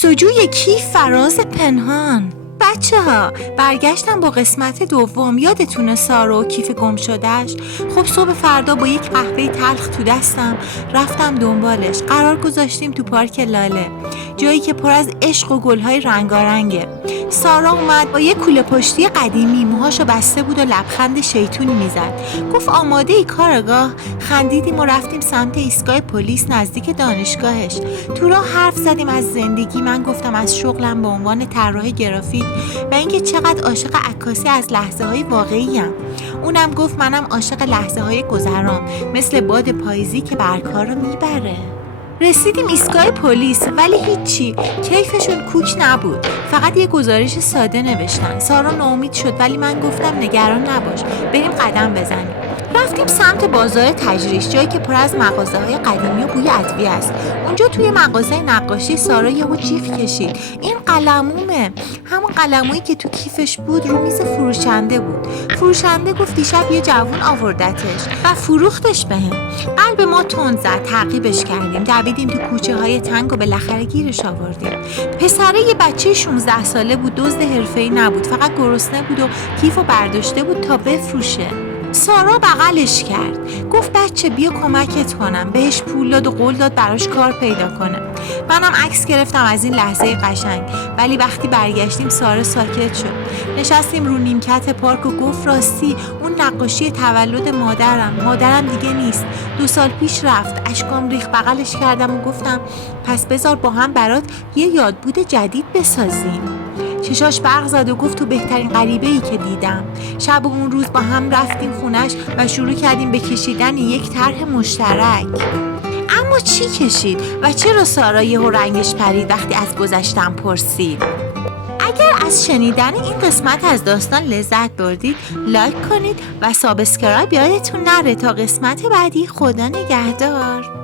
جستجوی کیف فراز پنهان. بچه ها برگشتم با قسمت دوم. یادتونه سارا و کیف گم شدهش؟ خب صبح فردا با یک قهوه تلخ تو دستم رفتم دنبالش. قرار گذاشتیم تو پارک لاله، جایی که پر از عشق و گلهای رنگارنگه. سارا اومد با یک کوله پشتی قدیمی، موهاشو بسته بود و لبخند شیطونی میزد. گفت آماده ای کارگاه؟ خندیدیم و رفتیم سمت ایستگاه پلیس نزدیک دانشگاهش. تو راه حرف زدیم از زندگی. من گفتم از شغلم به عنوان طراح گرافیک و اینکه چقدر عاشق عکاسی از لحظه های واقعی ام. اونم گفت منم عاشق لحظه های گذرام، مثل باد پاییزی که برگ‌ها رو میبره. رسیدیم ایستگاه پلیس ولی هیچی، کیفشون کوک نبود، فقط یه گزارش ساده نوشتن. سارا ناامید شد ولی من گفتم نگران نباش، بریم قدم بزنیم. رفتیم سمت بازار تجریش، جایی که پر از مغازه‌های قدیمی و بوی ادویه است. اونجا توی مغازه نقاشی سارا یهو جیغ کشید این قلمومه، همون قلمویی که تو کیفش بود رو میز فروشنده بود. فروشنده گفت دیشب یه جوون آوردتش و فروختش بهم. قلب ما تند زد، تعقیبش کردیم، دویدیم تو کوچه‌های تنگ و بالاخره گیرش آوردیم. پسره یه بچه 16 ساله بود، دزد حرفه‌ای نبود، فقط گرسنه بود و کیفو برداشته بود تا بفروشه. سارا بغلش کرد، گفت بچه بیا کمکت کنم. بهش پول داد و قول داد براش کار پیدا کنه. منم عکس گرفتم از این لحظه قشنگ. ولی وقتی برگشتیم سارا ساکت شد. نشستیم رو نیمکت پارک و گفت راستی اون نقاشی تولد مادرم دیگه نیست، 2 سال پیش رفت. اشکام ریخت. بغلش کردم و گفتم پس بذار با هم برات یه یادبود جدید بسازیم. چشاش برق زد و گفت تو بهترین غریبه‌ای که دیدم. شب اون روز با هم رفتیم خونش و شروع کردیم به کشیدن یک طرح مشترک. اما چی کشید و چرا سارا یهو رنگش پرید وقتی از گذشتم پرسید؟ اگر از شنیدن این قسمت از داستان لذت بردید لایک کنید و سابسکرایب یادتون نره. تا قسمت بعدی، خدا نگهدار.